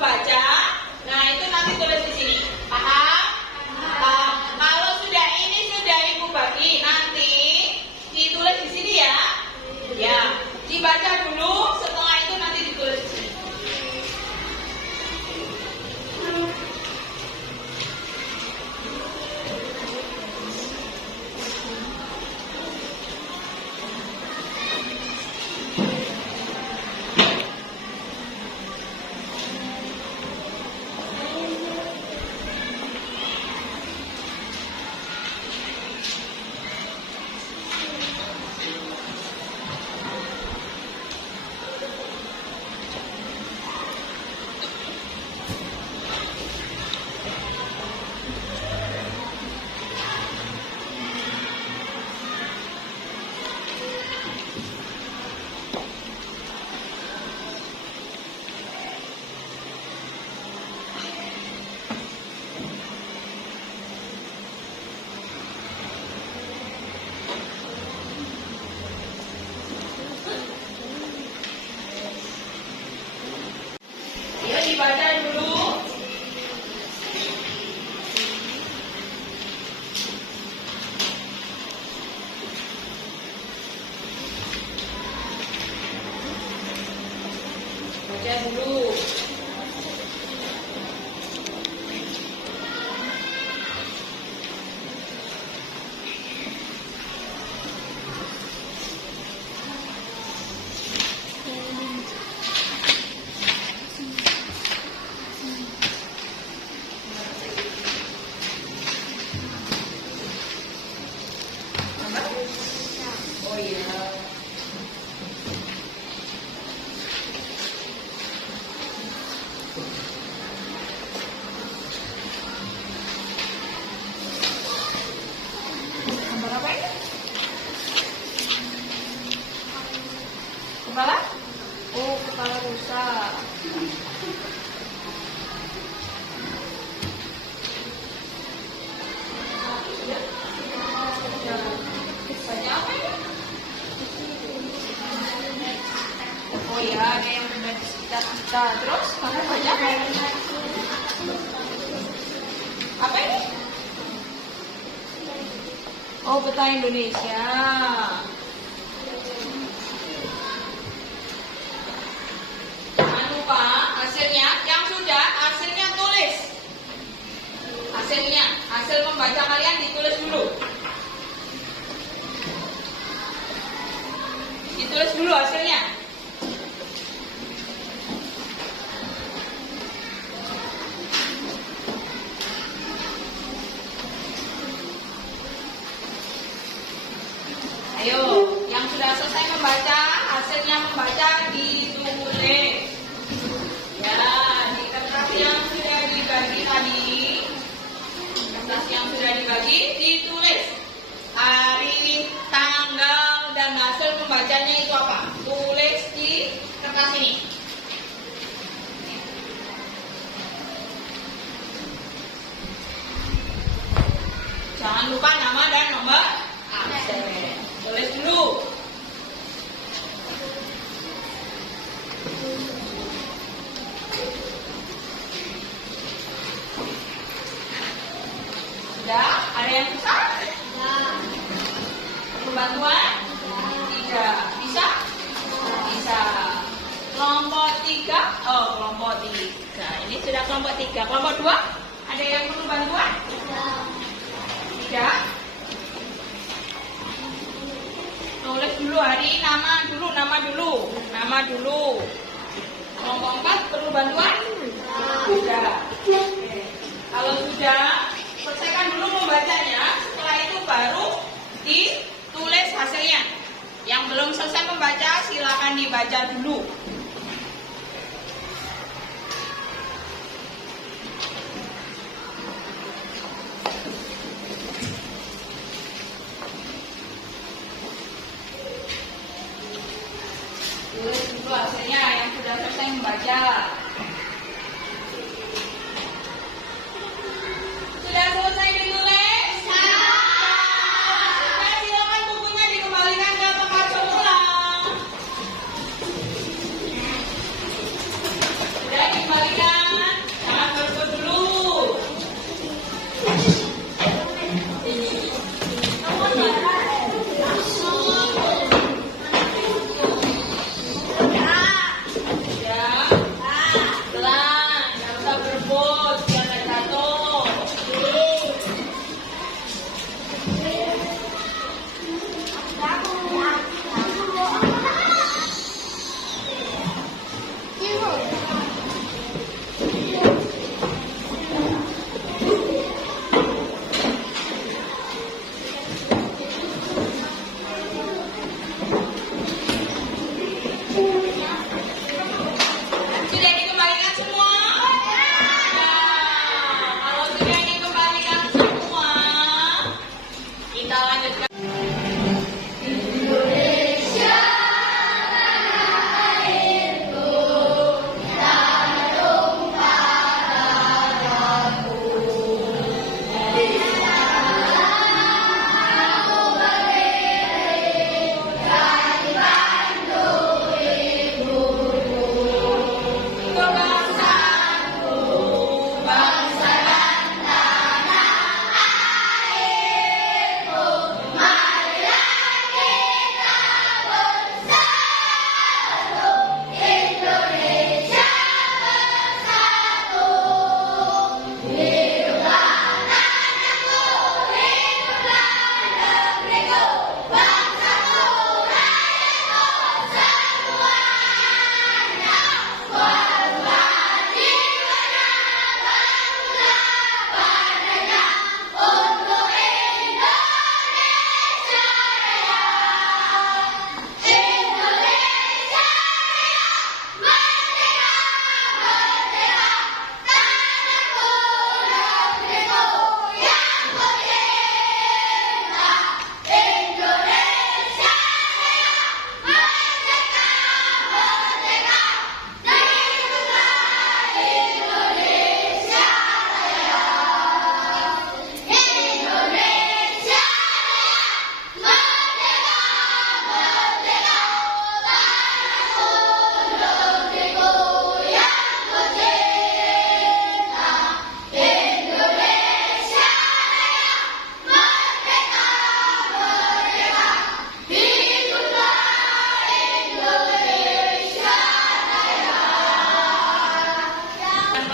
membaca, nah itu nanti tulis di sini. Paham? Paham. Kalau sudah ini sudah Ibu bagi, nanti ditulis di sini ya. Ya, dibaca dulu, setelah itu nanti ditulis di sini. Dibaca dulu. Baca dulu. Oh iya. Gambar apa ini? Kepala? Oh, kepala rusa. Banyak apa ini? Oh ya, ada yang benda di sekitar kita. Terus, kamu baca apa ini? Apa ini? Oh, peta Indonesia. Jangan lupa hasilnya, yang sudah hasilnya tulis. Hasilnya, hasil membaca kalian ditulis dulu. Ditulis dulu hasilnya. Ayo, yang sudah selesai membaca, hasilnya membaca ditulis. Ya, di kertas yang sudah dibagi tadi, kertas yang sudah dibagi ditulis hari, tanggal, dan hasil membacanya itu apa? Tulis di kertas ini. Jangan lupa nama dan nomor absen. Tulis dulu. Sudah? Ada yang susah? Perlu bantuan? Tidak. Bisa? Bisa. Kelompok 3? Oh, kelompok 3. Ini sudah kelompok 3. Kelompok 2? Ada yang perlu bantuan? Tidak. Tulis dulu hari, nama dulu. Kelompok 4 perlu bantuan? Tidak. Kalau sudah, selesaikan dulu membacanya. Setelah itu baru ditulis hasilnya. Yang belum selesai membaca, silakan dibaca dulu. Tulis dulu hasilnya yang sudah selesai membaca. Sudah selesai ditulis? Sudah, silakan bukunya dikembalikan ke tempat semula.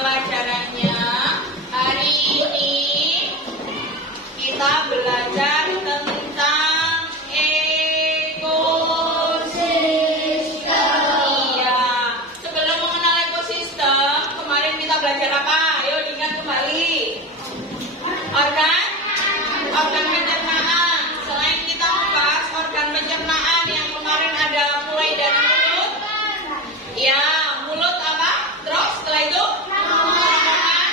pembelajarannya. Hari ini kita belajar tentang ekosistem. Iya. Sebelum mengenal ekosistem, kemarin kita belajar apa? Ayo diingat kembali. Organ pencernaan. Selain kita membahas organ pencernaan yang kemarin ada mulai dari mulut. Ya, mulut apa? Terus setelah itu kerongkongan,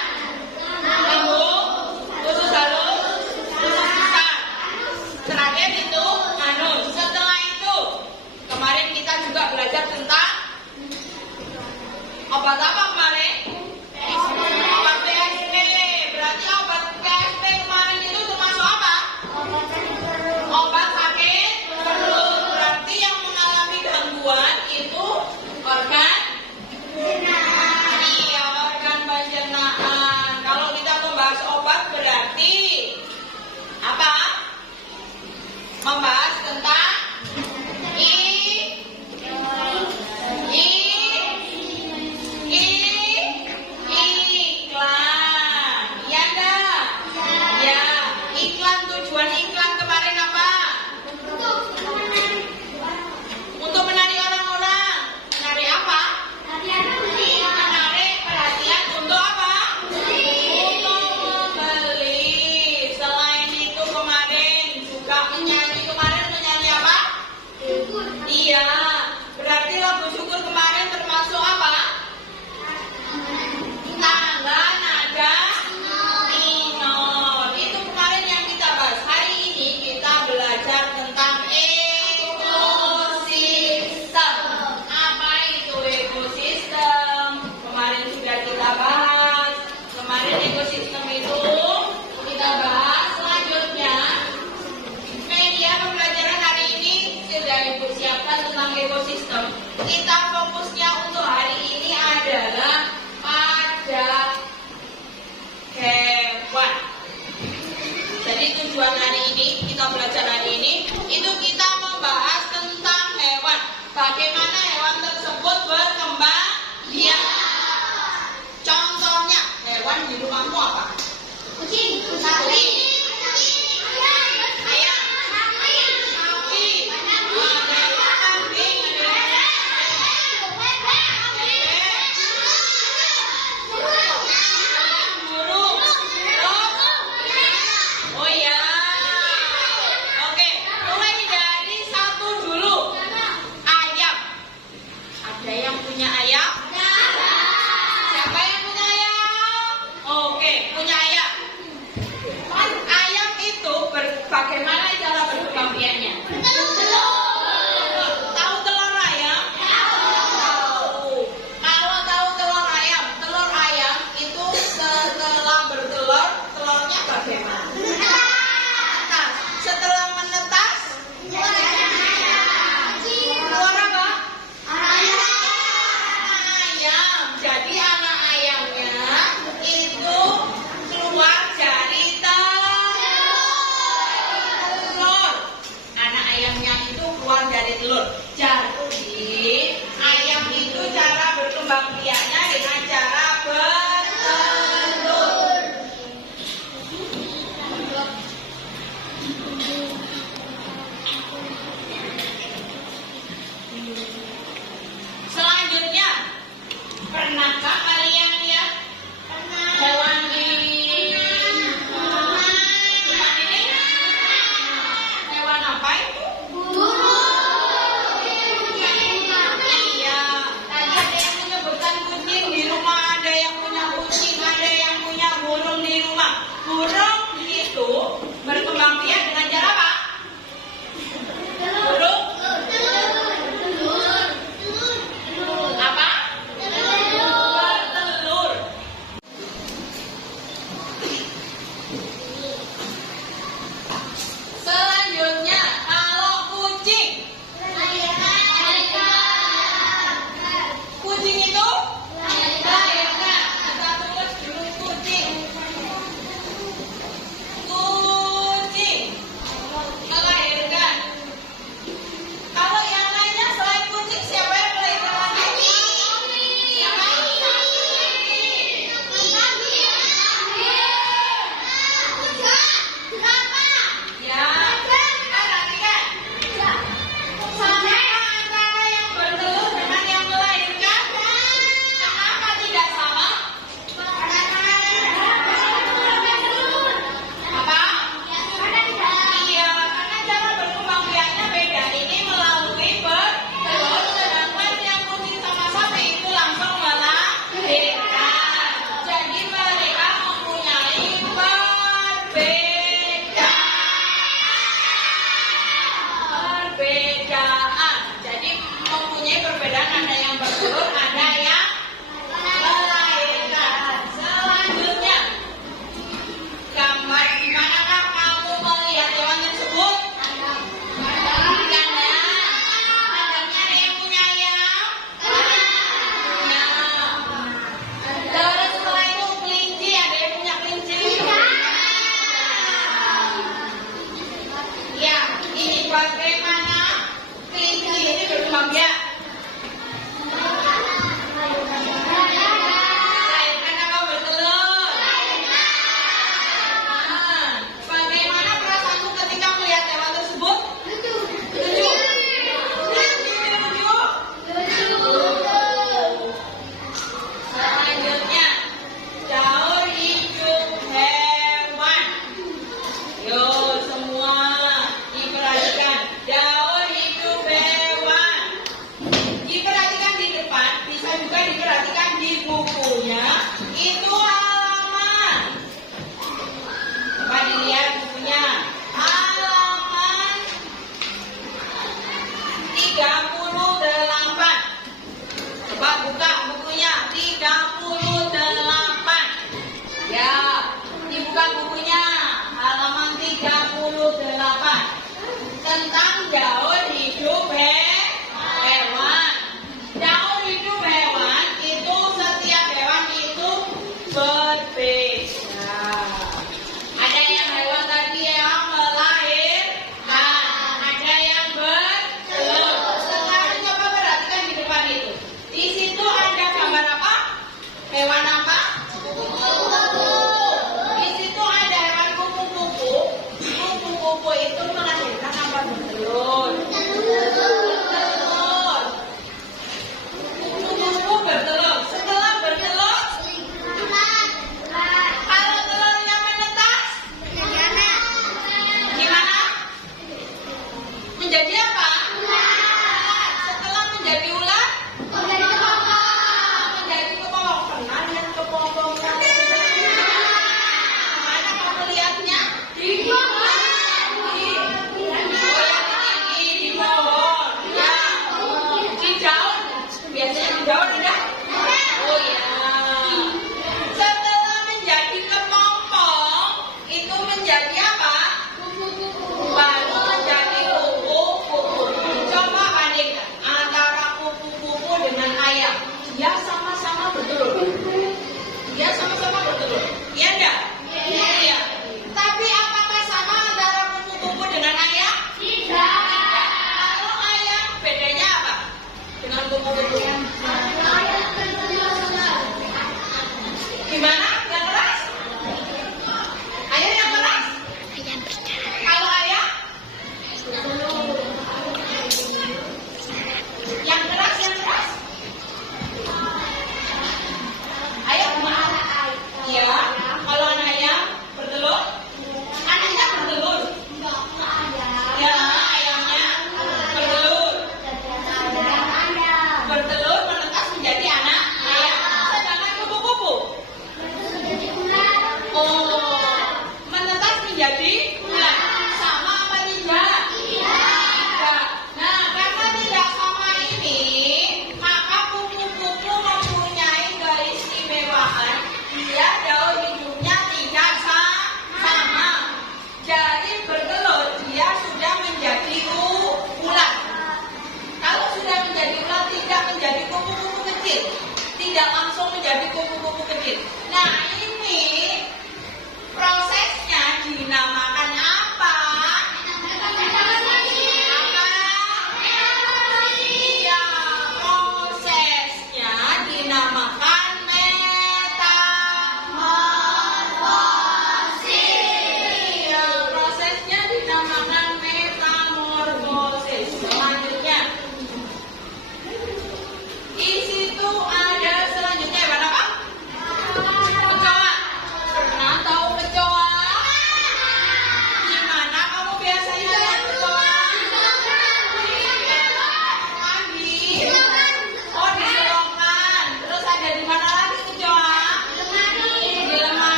lambung, usus halus, usus besar. Terakhir itu anus. Setelah itu kemarin kita juga belajar tentang obat apa kemarin? Obat PSP. Berarti obat PSP kemarin itu termasuk apa? Obat sakit perut. Berarti yang mengalami gangguan itu organ pencernaan. Iya, organ pencernaan. Kalau kita membahas obat berarti apa? Membahas tentang iklan. Iya enggak? Ya, iklan. Tujuan iklan kemarin apa? Untuk menarik orang-orang. Menarik apa? Menarik perhatian untuk apa? Untuk membeli. Selain itu kemarin juga menyanyi. Kemarin menyanyi apa? Iya. Berarti lagu syukur kemarin termasuk apa? Tangga nada minor. Itu kemarin yang kita bahas. Hari ini kita belajar tentang ekosistem. Apa itu ekosistem? Kemarin sudah kita bahas. Kemarin ekosistem itu kita bahas. Selanjutnya media pembelajaran hari ini sudah Ibu siapkan tentang ekosistem. Kita fokusnya untuk hari ini adalah pada hewan. Jadi tujuan hari ini, kita belajar hari ini, itu kita membahas tentang hewan. Bagaimana hewan tersebut berkembang biak. Contohnya, hewan di rumahmu apa? Kucing, sapi, ayam, sapi, ada kambing, burung. Oh ya. Oke, mulai dari satu dulu. Ayam. Ada yang punya ayam? Siapa yang punya ayam? Oke, punya ayam. Ayam itu bagaimana cara berkembang biaknya? Tahu telur ayam? Tahu. Kalau tahu telur ayam itu setelah bertelur, telurnya bagaimana? Nah, setelah menetas, keluar apa? Ayam. Jadi anak ayamnya itu keluar dari telur. Anak ayamnya itu keluar dari telur. Jadi ayam itu cara berkembang biaknya dengan cara bertelur. Selanjutnya, pernahkah kalian lihat hewan di rumah ini? Hewan apa itu? Iya, tadi ada yang menyebutkan kucing. Di rumah ada yang punya kucing, ada yang punya burung di rumah. Burung itu berkembang biak dengan cara apa? Burung apa? Bertelur. Selanjutnya, kalau kucing. Kucing itu? Kita tulis dulu kucing.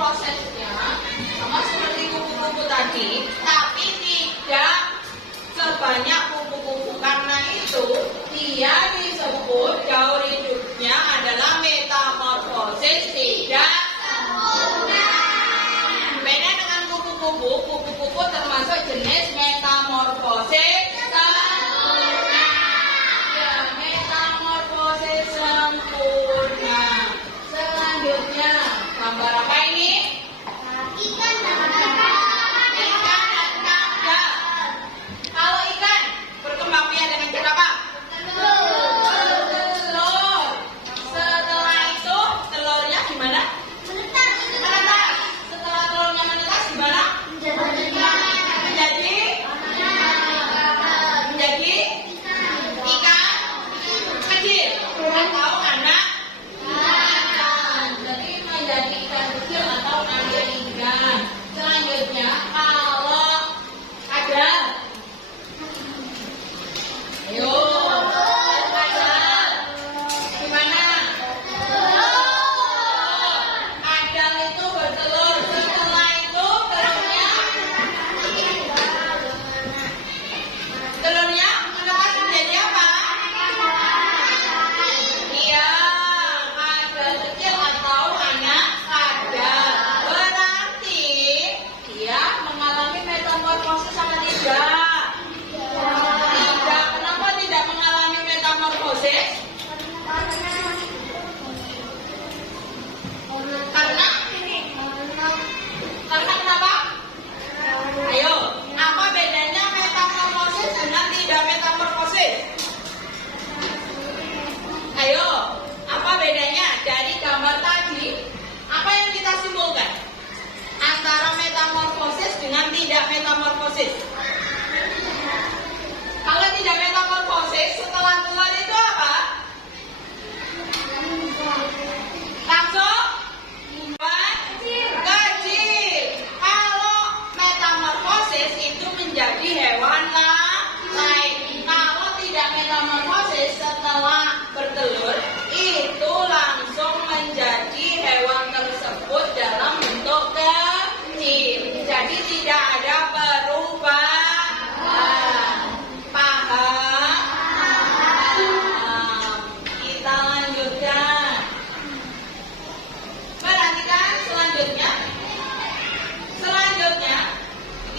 prosesnya sama seperti kupu-kupu tadi, tapi tidak sebanyak kupu-kupu. Karena itu dia disebut gaur hidupnya adalah metamorfosis tidak sempurna. Beda dengan kupu-kupu, kupu-kupu termasuk jenis metamorfosis sempurna. Ya, metamorfosis sempurna. Selanjutnya, gambar apa ini? Ikan dan kakap. Ikan dan kakap. Kalau ikan berkembang biak dengan cara apa? Telur. Setelah itu telurnya gimana? Menetas. Setelah telurnya menetas gimana? Menjadi ikan kecil atau anak ikan. Jadi menjadi ikan kecil atau anak ikan. Selanjutnya kalau ada, ayo, ada gimana? Adal itu bertelur. Setelah itu telurnya menetas menjadi apa? Iya, adal kecil atau anak adal. Berarti dia mengalami metamorfosis sama tidak? Tidak. Kenapa tidak mengalami metamorfosis? Karena kenapa? Ayo, apa bedanya metamorfosis dengan tidak metamorfosis? Ayo, apa bedanya dari gambar tadi? Apa yang kita simpulkan antara metamorfosis dengan tidak metamorfosis? Kalau tidak metamorfosis, setelah telur itu apa? Langsung kecil. Kalau metamorfosis itu menjadi hewan lain. Kalau tidak metamorfosis, setelah bertelur itu langsung menjadi hewan tersebut dalam bentuk kecil. Jadi tidak ada perubahan. Paham? Kita lanjutkan. Perhatikan selanjutnya.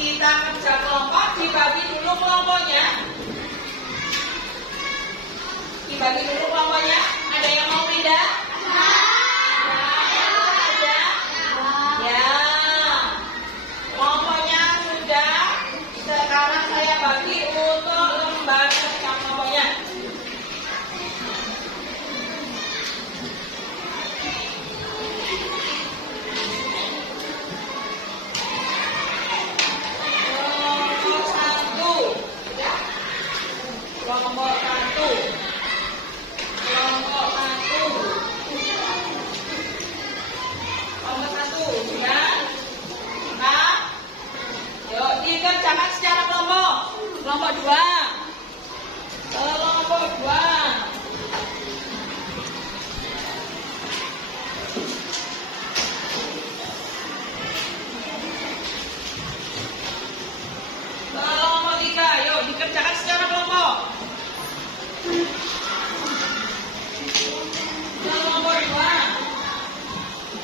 Kita kerja kelompok, dibagi dulu kelompoknya. Dibagi dulu kelompoknya. Ada yang mau pindah? Ada? Ya. Kelompoknya sudah. Sekarang saya bagi untuk lembar kerja kelompoknya. Kelompok satu. Ya. Nah, yuk dikerjakan secara kelompok. Kelompok 2. Kelompok 2. Kelompok 3, yuk dikerjakan secara kelompok. Kelompok 2.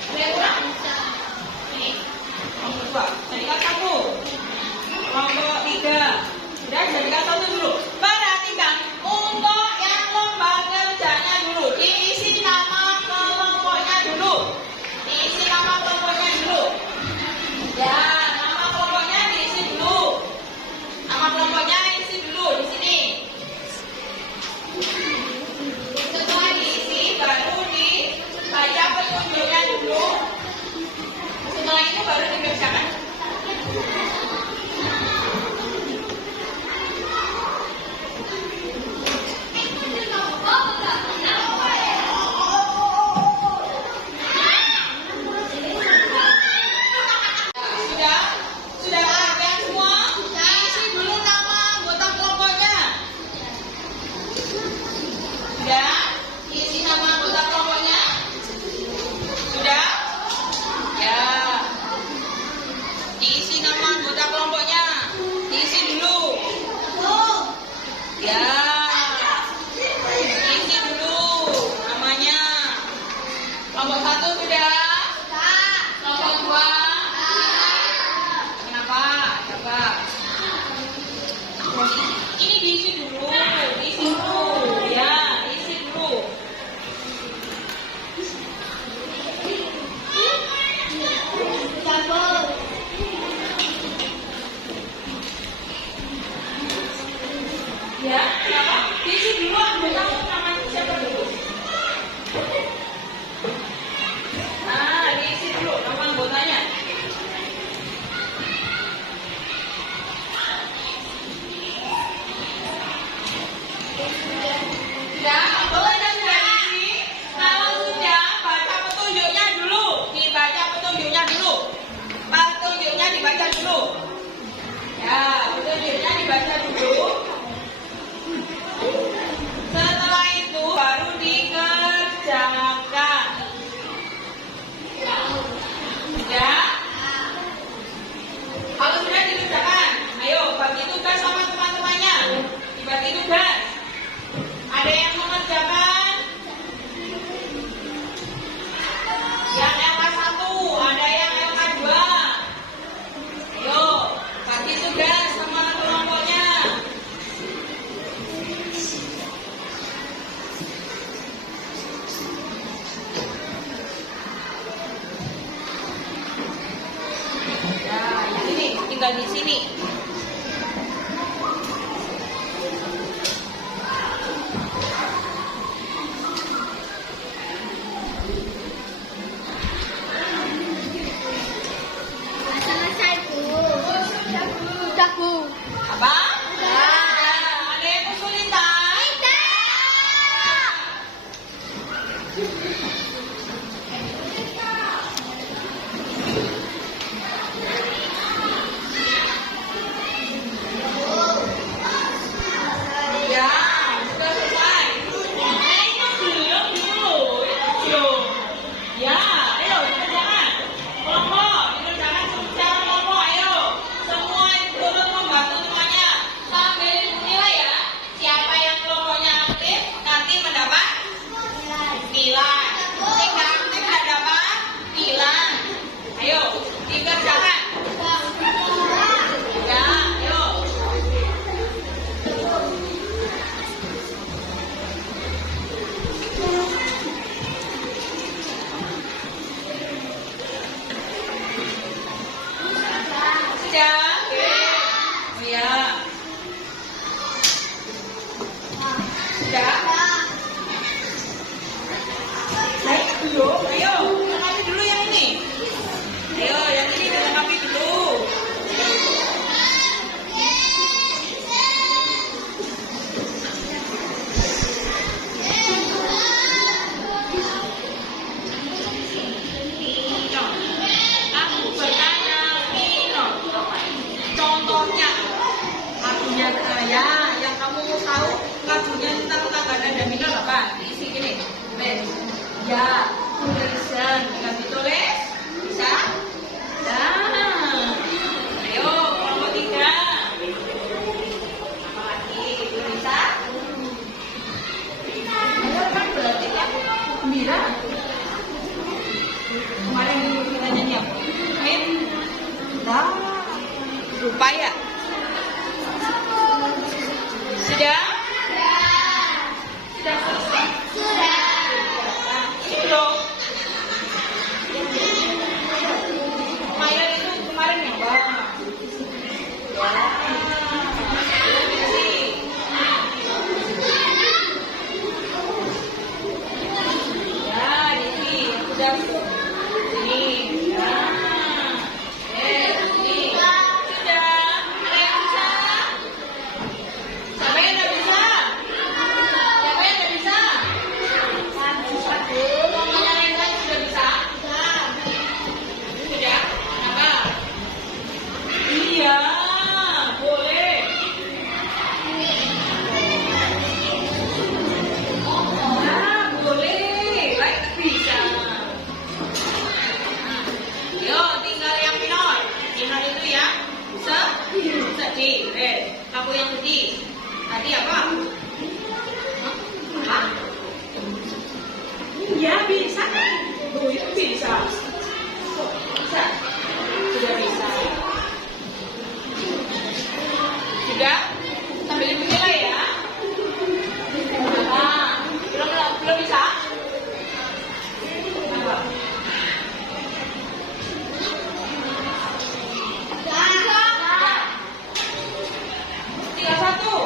Ada yang kurang? Ini. Kelompok 2. Jadikan 1. Kelompok 3. Sudah jadikan 1 dulu. Perhatikan untuk yang lembar kerjanya dulu. Diisi nama kelompoknya dulu. Diisi nama kelompoknya dulu. Ya, nama kelompoknya diisi dulu. Nama kelompoknya isi dulu. Di tinggal di sini. Apa? Ada yang kesulitan? Ya, sudah selesai. Ayo belum dulu. Ya, ayo dikerjakan. Kelompok, dikerjakan secara kelompok. Ayo, semua turun membantu semuanya. Sambil dinilai ya. Siapa yang kelompoknya aktif nanti mendapat nilai. Yang aktif dapat nilai. Ayo, dikerjakan. Ya, ayo. Sudah? Oh ya. Sudah? Naik dulu. Ayo, dilengkapi dulu yang ini. Ayo, yang ini dilengkapi dulu. Aku bertanya, Nino. Contohnya, lagunya ya, yang kamu tahu lagunya tentang tangga nada minor apa? Diisi gini. Ya, tulisan. Tinggal ditulis. Bisa? Nah. Ayo, kelompok 3. Apa lagi? Bisa? Ayo, kan berarti ya. Gembira. Kemarin dulu kita nyanyi apa? Min. Nah. Lupa ya? Sudah? Sudah selesai? Belum. Lumayan itu kemarin ya, Mbak. Ya, di sini. Sudah. Sini. Ya. Sini. Sudah. Ada yang bisa? Siapa yang nggak bisa? Siapa yang nggak bisa? Semuanya yang lain sudah bisa? Sudah? Kenapa? Iya, boleh. Nah, boleh. Baik, bisa. Yo, tinggal yang minor. Minor itu ya. Sedih. Kamu yang sedih. Tadi apa? Hah? Iya, bisa kan? Oh, itu bisa. Bisa. Sudah bisa. Sudah? Sambil menilai ya. Nah, belum bisa? Apa? Tinggal satu.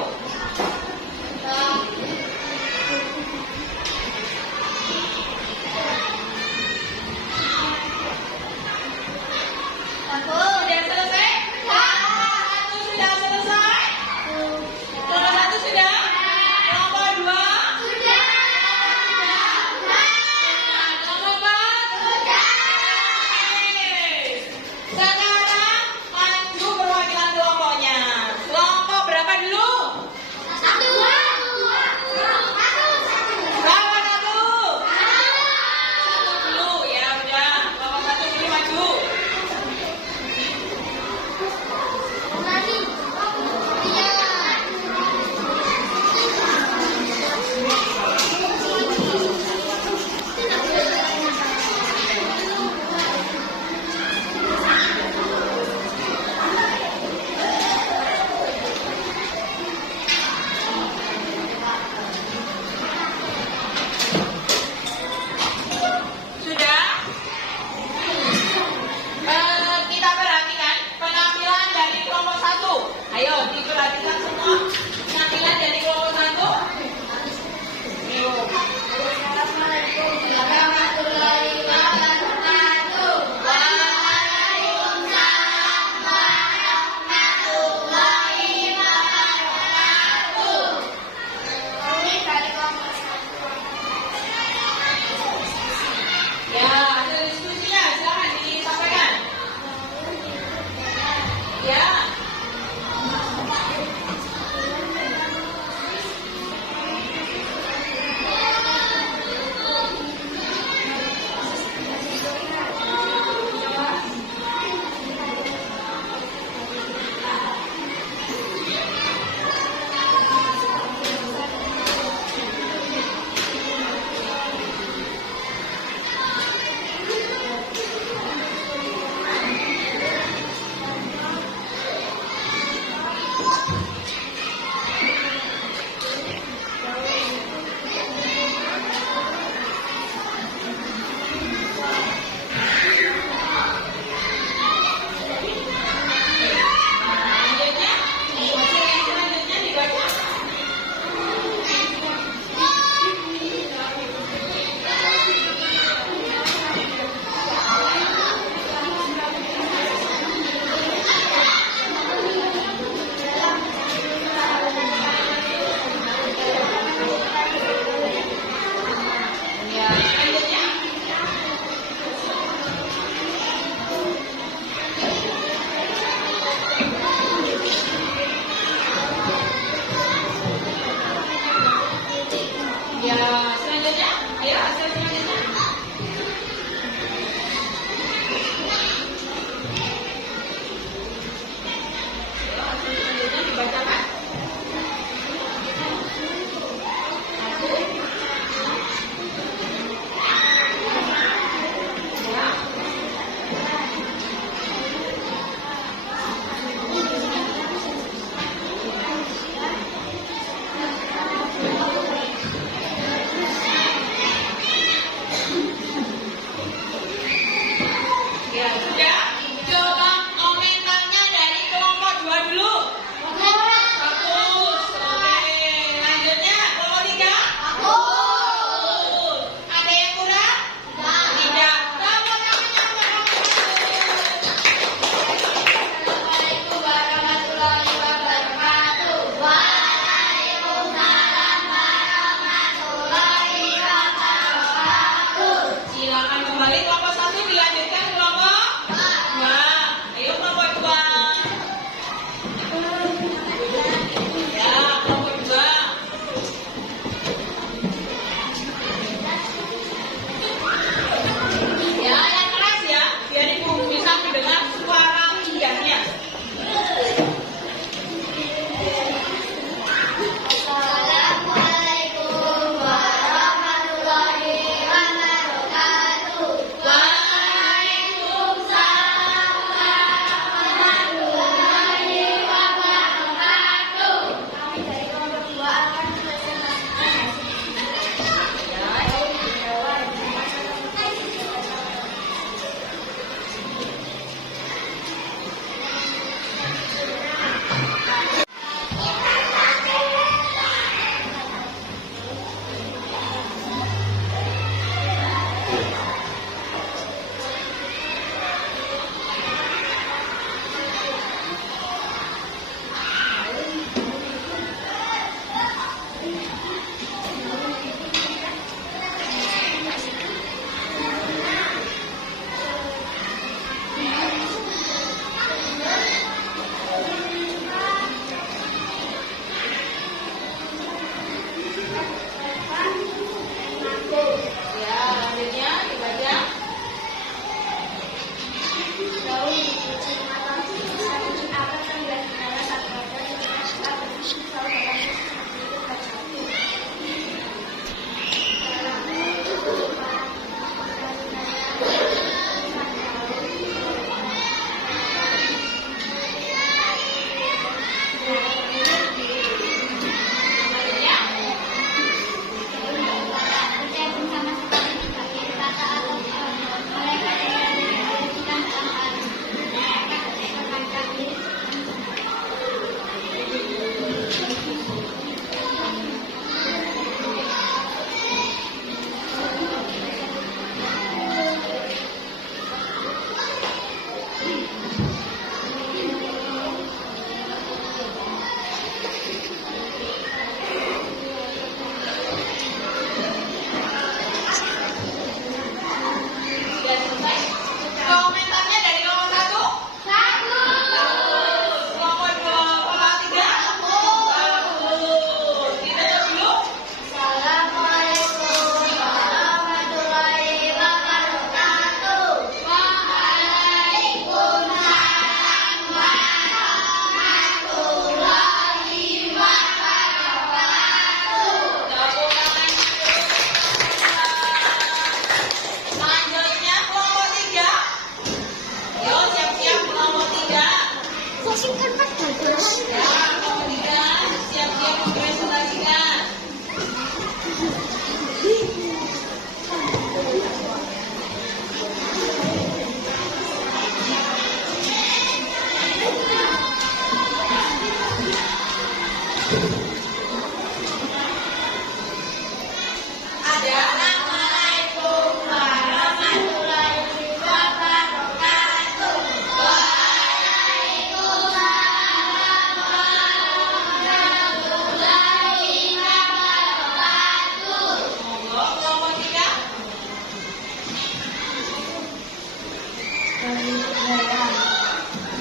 hewan.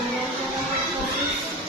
Metamorfosis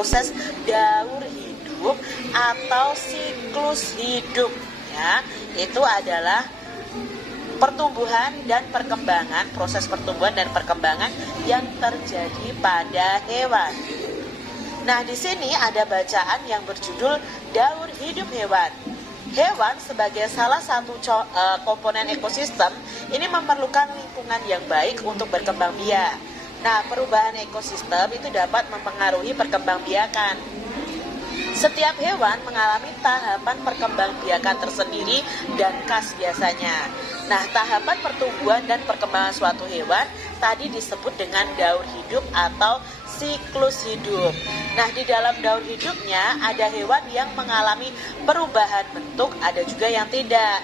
proses daur hidup atau siklus hidup ya, itu adalah pertumbuhan dan perkembangan, proses pertumbuhan dan perkembangan yang terjadi pada hewan. Nah, di sini ada bacaan yang berjudul Daur Hidup Hewan. Hewan sebagai salah satu komponen ekosistem ini memerlukan lingkungan yang baik untuk berkembang biak. Nah, perubahan ekosistem itu dapat mempengaruhi perkembangbiakan. Setiap hewan mengalami tahapan perkembangbiakan tersendiri dan khas biasanya. Nah, tahapan pertumbuhan dan perkembangan suatu hewan tadi disebut dengan daur hidup atau siklus hidup. Nah, di dalam daur hidupnya ada hewan yang mengalami perubahan bentuk, ada juga yang tidak.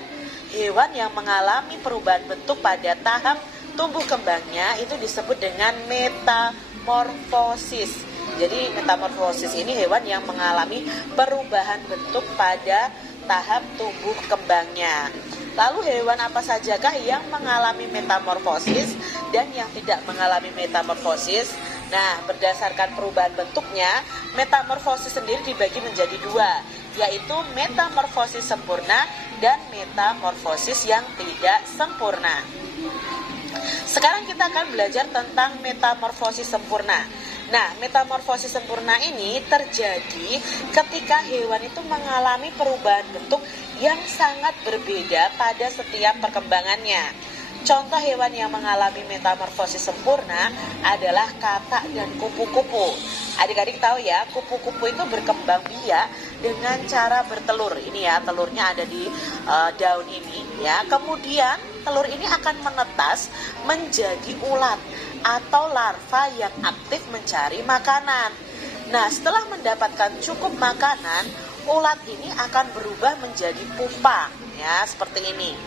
Hewan yang mengalami perubahan bentuk pada tahap tumbuh kembangnya itu disebut dengan metamorfosis. Jadi metamorfosis ini hewan yang mengalami perubahan bentuk pada tahap tumbuh kembangnya. Lalu hewan apa sajakah yang mengalami metamorfosis dan yang tidak mengalami metamorfosis? Nah, berdasarkan perubahan bentuknya, metamorfosis sendiri dibagi menjadi dua, yaitu metamorfosis sempurna dan metamorfosis yang tidak sempurna. Sekarang kita akan belajar tentang metamorfosis sempurna. Nah, metamorfosis sempurna ini terjadi ketika hewan itu mengalami perubahan bentuk yang sangat berbeda pada setiap perkembangannya. Contoh hewan yang mengalami metamorfosis sempurna adalah katak dan kupu-kupu. Adik-adik tahu ya, kupu-kupu itu berkembang biak dengan cara bertelur. Ini ya, telurnya ada di daun ini ya. Kemudian telur ini akan menetas menjadi ulat. atau larva yang aktif mencari makanan. Nah, setelah mendapatkan cukup makanan, ulat ini akan berubah menjadi pupa, ya, seperti ini.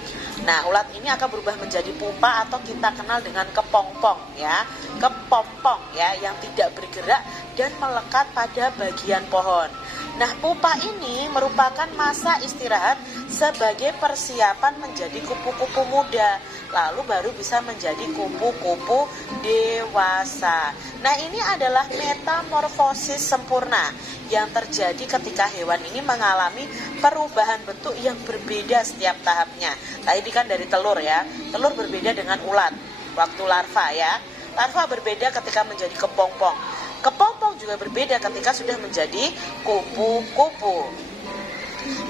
Nah, ulat ini akan berubah menjadi pupa atau kita kenal dengan kepompong, ya. Kepompong, ya, yang tidak bergerak dan melekat pada bagian pohon. Nah, pupa ini merupakan masa istirahat sebagai persiapan menjadi kupu-kupu muda, lalu baru bisa menjadi kupu-kupu dewasa. Nah, ini adalah metamorfosis sempurna yang terjadi ketika hewan ini mengalami perubahan bentuk yang berbeda setiap tahapnya. Tadi kan dari telur, ya. Telur berbeda dengan ulat waktu larva, ya. Larva berbeda ketika menjadi kepompong. Kepompong juga berbeda ketika sudah menjadi kupu-kupu.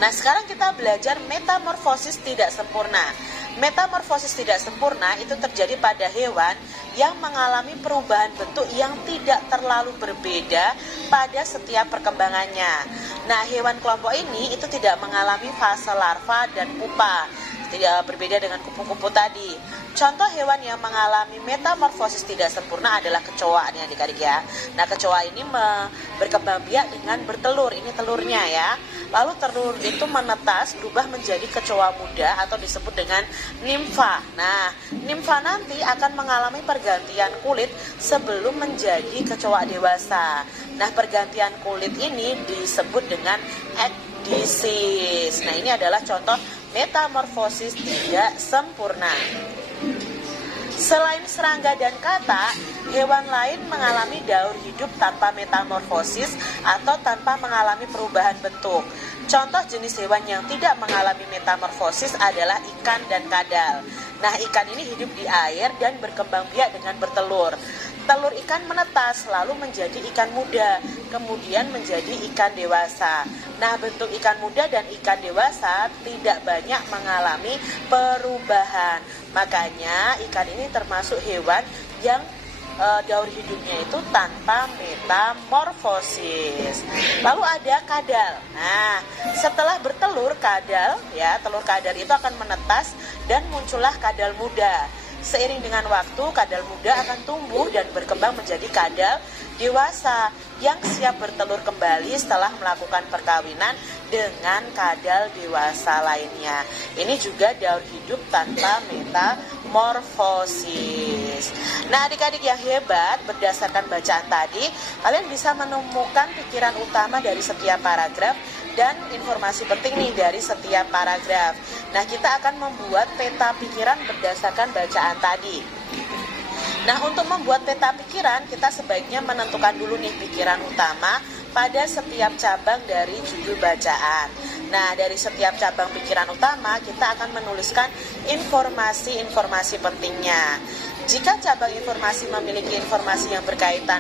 Nah, sekarang kita belajar metamorfosis tidak sempurna. Metamorfosis tidak sempurna itu terjadi pada hewan yang mengalami perubahan bentuk yang tidak terlalu berbeda pada setiap perkembangannya. Nah, hewan kelompok ini itu tidak mengalami fase larva dan pupa, tidak berbeda dengan kupu-kupu tadi. Contoh hewan yang mengalami metamorfosis tidak sempurna adalah kecoa nih adik-adik, ya. Nah, kecoa ini berkembang biak dengan bertelur, ini telurnya, ya. Lalu telur itu menetas berubah menjadi kecoa muda atau disebut dengan nimfa. Nah, nimfa nanti akan mengalami pergantian kulit sebelum menjadi kecoa dewasa. Nah, pergantian kulit ini disebut dengan ekdisis. Nah, ini adalah contoh metamorfosis tidak sempurna. Selain serangga dan katak, hewan lain mengalami daur hidup tanpa metamorfosis atau tanpa mengalami perubahan bentuk. Contoh jenis hewan yang tidak mengalami metamorfosis adalah ikan dan kadal. Nah, ikan ini hidup di air dan berkembang biak dengan bertelur. Telur ikan menetas lalu menjadi ikan muda, kemudian menjadi ikan dewasa. Nah, bentuk ikan muda dan ikan dewasa tidak banyak mengalami perubahan. Makanya ikan ini termasuk hewan yang daur hidupnya itu tanpa metamorfosis. Lalu ada kadal. Nah, setelah bertelur kadal, ya, telur kadal itu akan menetas dan muncullah kadal muda. Seiring dengan waktu, kadal muda akan tumbuh dan berkembang menjadi kadal dewasa yang siap bertelur kembali setelah melakukan perkawinan dengan kadal dewasa lainnya. Ini juga daur hidup tanpa metamorfosis. Nah, adik-adik yang hebat, berdasarkan bacaan tadi, kalian bisa menemukan pikiran utama dari setiap paragraf dan informasi penting nih dari setiap paragraf. Nah, kita akan membuat peta pikiran berdasarkan bacaan tadi. Nah, untuk membuat peta pikiran, kita sebaiknya menentukan dulu nih pikiran utama pada setiap cabang dari judul bacaan. Nah, dari setiap cabang pikiran utama, kita akan menuliskan informasi-informasi pentingnya. Jika cabang informasi memiliki informasi yang berkaitan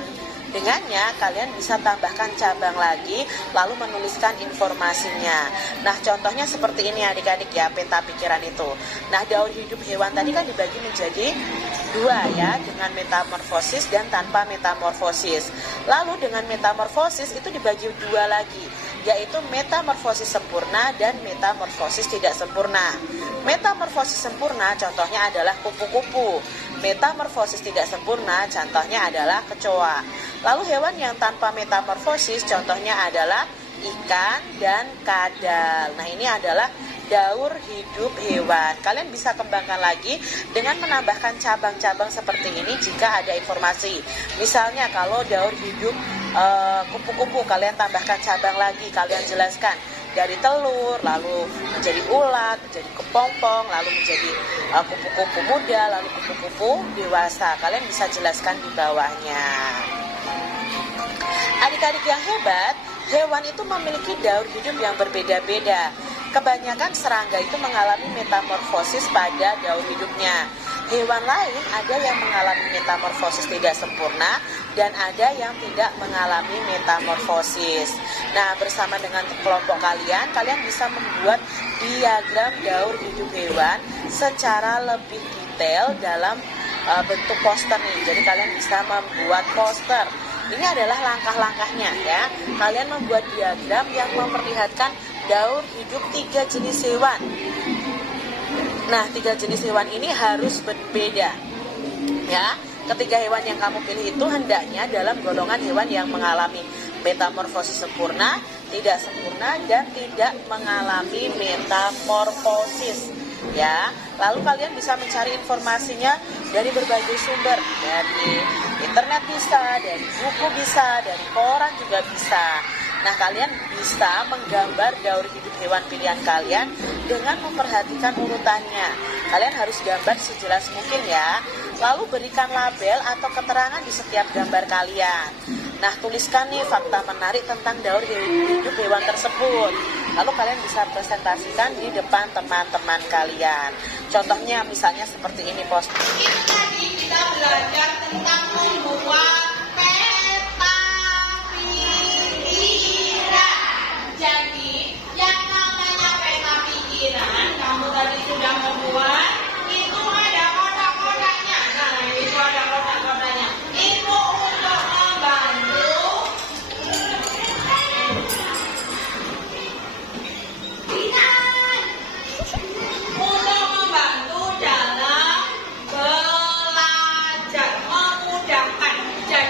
dengannya, kalian bisa tambahkan cabang lagi, lalu menuliskan informasinya. Nah, contohnya seperti ini adik-adik, ya, peta pikiran itu. Nah, daur hidup hewan tadi kan dibagi menjadi dua, ya, dengan metamorfosis dan tanpa metamorfosis. Lalu dengan metamorfosis itu dibagi dua lagi, yaitu metamorfosis sempurna dan metamorfosis tidak sempurna. Metamorfosis sempurna contohnya adalah kupu-kupu. Metamorfosis tidak sempurna contohnya adalah kecoa. Lalu hewan yang tanpa metamorfosis contohnya adalah ikan dan kadal. Nah, ini adalah daur hidup hewan. Kalian bisa kembangkan lagi dengan menambahkan cabang-cabang seperti ini jika ada informasi. Misalnya kalau daur hidup kupu-kupu, kalian tambahkan cabang lagi, kalian jelaskan dari telur, lalu menjadi ulat, menjadi kepompong, lalu menjadi kupu-kupu muda, lalu kupu-kupu dewasa. Kalian bisa jelaskan di bawahnya. Adik-adik yang hebat, hewan itu memiliki daur hidup yang berbeda-beda. Kebanyakan serangga itu mengalami metamorfosis pada daur hidupnya. Hewan lain ada yang mengalami metamorfosis tidak sempurna dan ada yang tidak mengalami metamorfosis. Nah, bersama dengan kelompok kalian bisa membuat diagram daur hidup hewan secara lebih detail dalam bentuk poster nih. Jadi kalian bisa membuat poster. Ini adalah langkah-langkahnya, ya. Kalian membuat diagram yang memperlihatkan daur hidup 3 jenis hewan. Nah, 3 jenis hewan ini harus berbeda, ya. ketiga hewan yang kamu pilih itu hendaknya dalam golongan hewan yang mengalami metamorfosis sempurna, tidak sempurna, dan tidak mengalami metamorfosis. Ya, lalu kalian bisa mencari informasinya dari berbagai sumber, dari internet bisa, dari buku bisa, dari koran juga bisa. Nah, kalian bisa menggambar daur hidup hewan pilihan kalian dengan memperhatikan urutannya. Kalian harus gambar sejelas mungkin ya. Lalu berikan label atau keterangan di setiap gambar kalian. Nah, tuliskan nih fakta menarik tentang daur hidup hewan tersebut. Lalu kalian bisa presentasikan di depan teman-teman kalian. Contohnya misalnya seperti ini, Bos. Itu tadi kita belajar tentang membuat peta pikiran. Jadi, yang namanya peta pikiran, kamu tadi sudah membuat, itu ada kotak-kotaknya. Nah, itu ada kotak-kotaknya. Itu untuk membantu dalam belajar, memudahkan. Jadi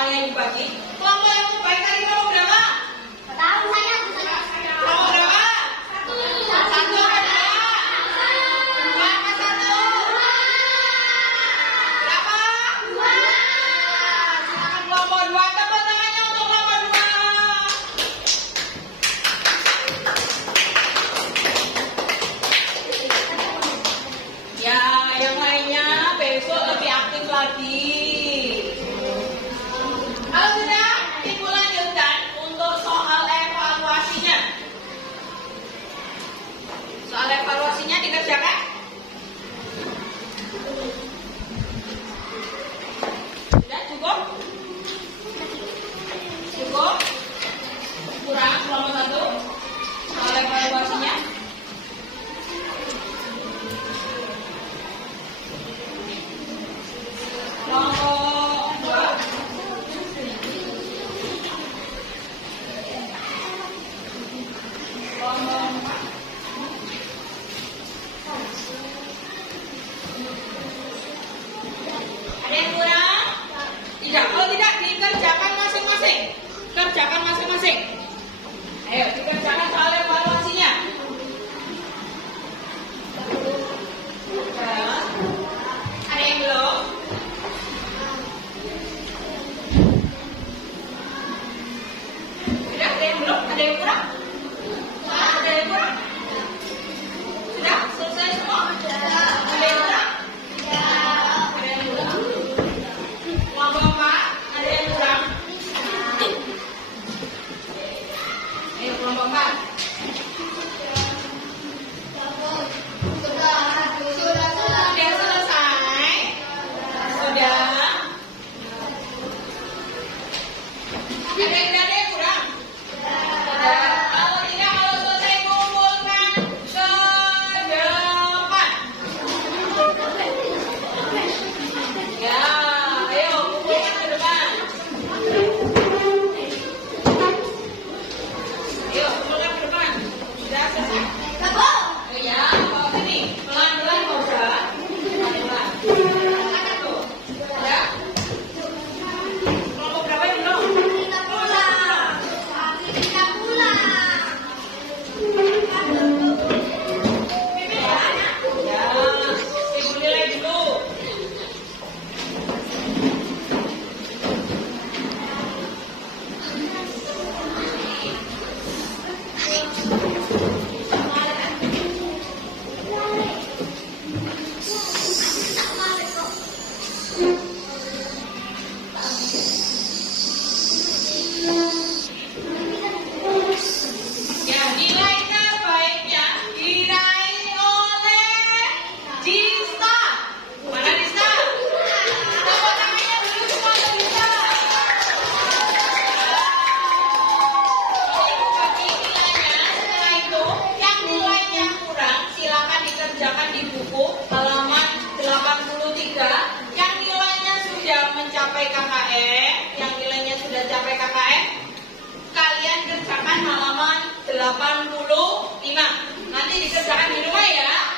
soalnya dibagi. Kelompok yang terbaik tadi kelompok berapa? Kelompok berapa? Satu apa dua? Dua apa satu? Berapa? Silakan kelompok dua. Tepuk tangannya untuk kelompok dua. Ya, yang lainnya besok lebih aktif lagi. Kalau sudah, Ibu lanjutkan untuk soal evaluasinya. Soal evaluasinya dikerjakan? Sudah cukup? Cukup? Kurang kelompok satu? Soal evaluasinya? Kelompok dua? Kelompok empat? Ada yang kurang? Tidak. Kalau tidak, dikerjakan masing-masing. Kerjakan masing-masing. Ayo, dikerjakan soal evaluasinya. Ya. Ada yang belum? Sudah, ada yang belum? Ada yang kurang? Ada yang kurang? Sudah? Selesai semua? Ada yang kurang? Ada yang kurang? Kelompok empat, ada yang kurang? Ayo, kelompok empat. Sudah selesai? Sudah? Ada yang kurang? Kalau tidak, kalau selesai kumpulkan ke depan. Ya, ayo kumpulkan ke depan. Ayo kumpulkan ke depan. Sudah selesai? Oh ya, bawa sini. Pelan-pelan nggak usah. Pelan-pelan. Angkat tuh. Sudah? Kelompok berapa yang belum? Ya, Ibu nilai dulu. Ya, nilai terbaiknya diraih oleh Dista. Mana Dista? Tepuk tangannya dulu semua untuk Dista. Ibu bagi nilainya. Setelah itu, yang nilainya kurang silakan dikerjakan di buku halaman 83. Yang nilainya sudah mencapai KKM, yang nilainya sudah capai KKM, kalian kerjakan halaman 85. Nanti dikerjakan di rumah ya.